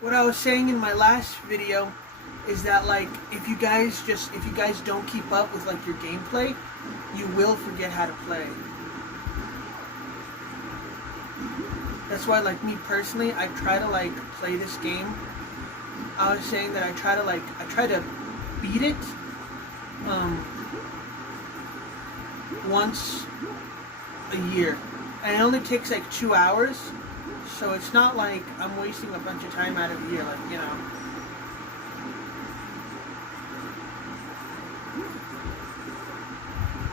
What I was saying in my last video is that, like, if you guys don't keep up with, like, your gameplay, you will forget how to play. That's why, like, me personally, I try to, like, play this game. I was saying that I try to beat it once a year, and it only takes like 2 hours, so it's not like I'm wasting a bunch of time out of a year, like, you know.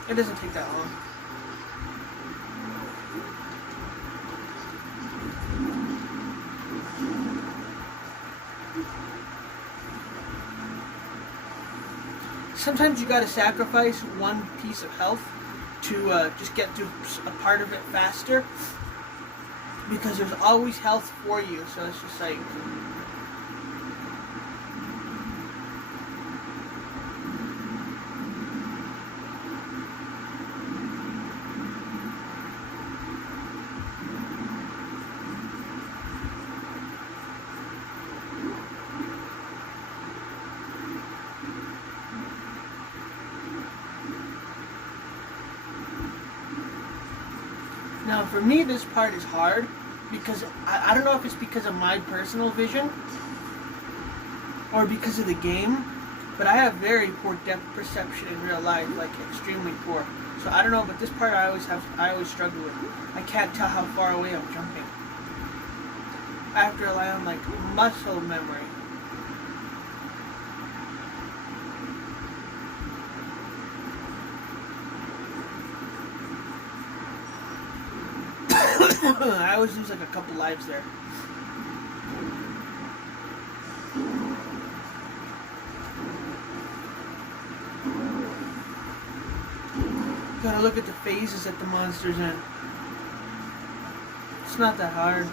It doesn't take that long. Sometimes you gotta sacrifice one piece of health to just get through a part of it faster, because there's always health for you, so it's just like... Now, for me, this part is hard because I don't know if it's because of my personal vision or because of the game, but I have very poor depth perception in real life, like extremely poor. So I don't know, but this part I always struggle with. I can't tell how far away I'm jumping. I have to rely on, like, muscle memory. I always lose like a couple lives there. Gotta look at the phases that the monster's in. It's not that hard.